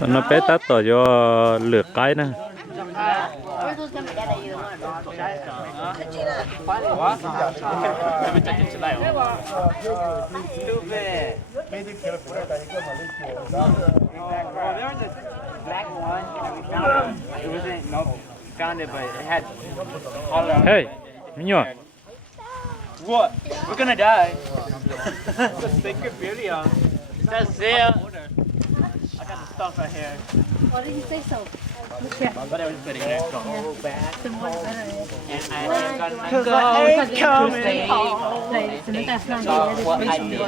nó bé tát tỏ cho lược cái nè hey nhnhỏ What? We're gonna die. Just take your beauty on. That's it. I got the stuff right here. Why did you say so? But I was putting it in back. Then what's better? And I am gonna go. It's coming home. So what I did.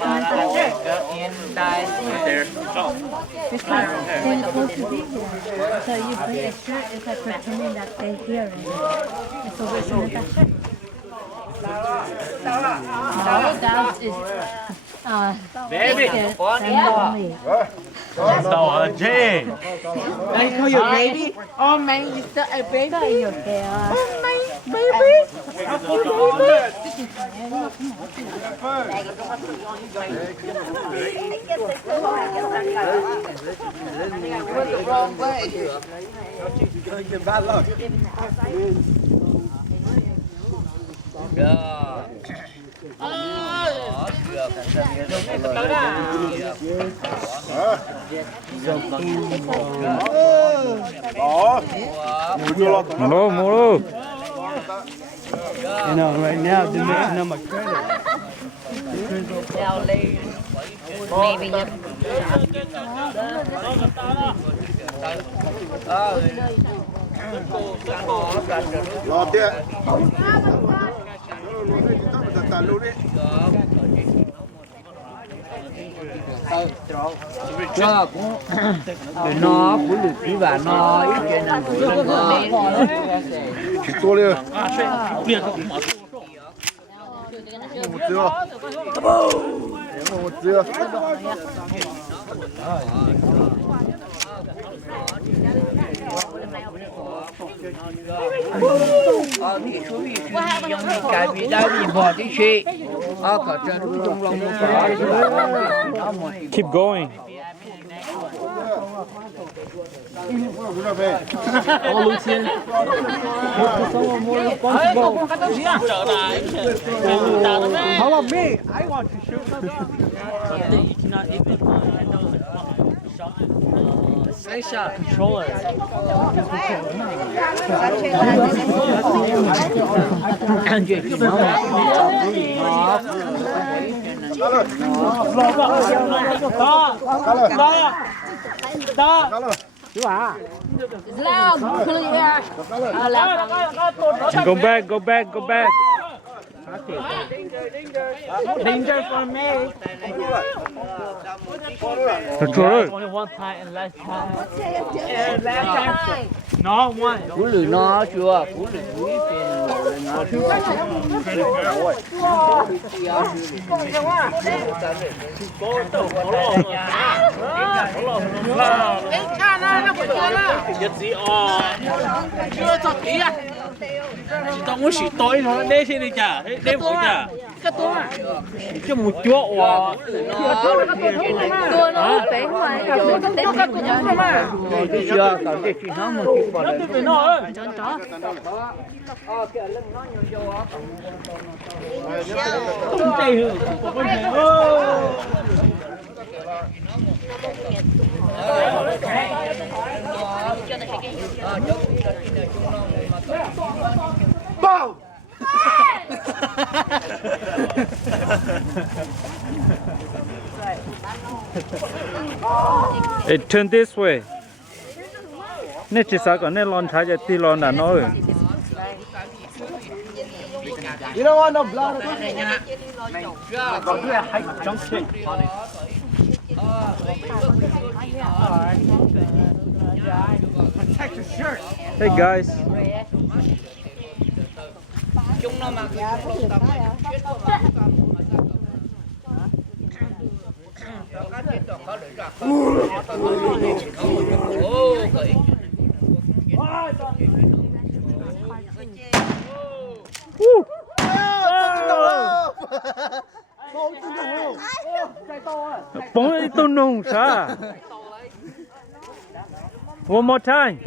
I wake up and die there. They're supposed to be here. So you bring a shirt, it's like pretending that they're here. It's a way to that shirt. No, that is Baby, family. so Jay. I call you baby. Oh man, you still a baby. You're there. Oh my baby. Mulu. You know, right now they're mixing up my credit. Maybe you. Lo tiện. Tàn luôn đi. Cho cũng nó cũng được quý và nó ít chuyện nào cũng Chỉ tua đi. Một dưa. Một dưa. cái bị đau bị bỏ đi chị cả trận cũng trong lòng một Keep going. How about me? I want to shoot Slingshot controller. Go back, go back, go back. danger for me. Control. Only one time and last time. And last time. No, one. Cú lưỡi nó chưa, cú lưỡi quý tiền nó chưa. Chưa cho tí à? Tao muốn xịt tối thôi, đế xin đi chả, đế phải chả. Cái tối à? Chứ một chỗ wow. Tua nó bé ngoài gặp được cái tết của nhau mà. Chưa, còn cái chuyện nó một chút bỏ Nó phải nói. Chọn chó. Không chạy hưởng của con này. Boom! Hey, turn this way. Nè chỉ sao còn nè lon trái cho tí lon là nó. You don't want no blood. Protect your shirt. Hey guys. Bóng đi tôi nung sao? One more time.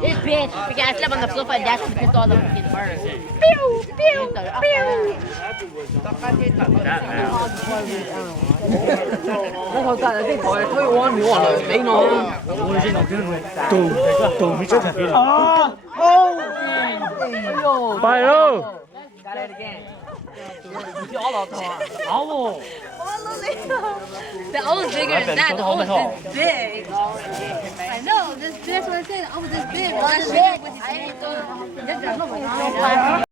This bitch, we gotta sleep on the sofa and dash with all the fucking birds. Pew, pew, pew. Bye đâu? Got it again. Owl. The owl is bigger than that. The owl is this big. I know. That's what I said. The owl is this big. That's big.